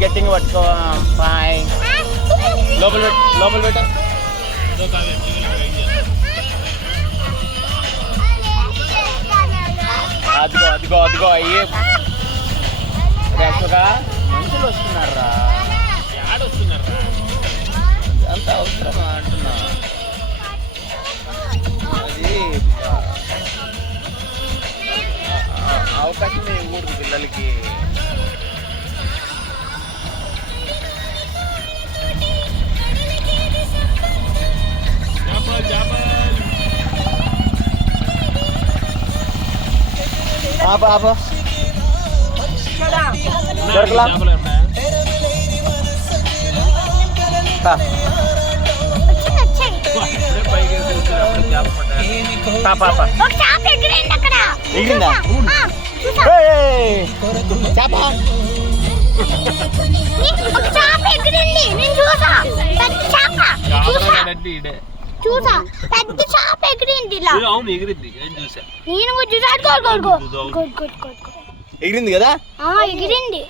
గట్టిగా పట్టుకో బాయ్ లోపల పెట్ట అదిగో అయ్యే మనుషులు వస్తున్నారా అంత అవసరమా అంటున్నా అది అవకాశం ఇవ్వకూడదు పిల్లలకి ఎగిరిందా చూసా పెద్ద చాప ఎగిరింది ఎగిరింది కదా ఎగిరింది.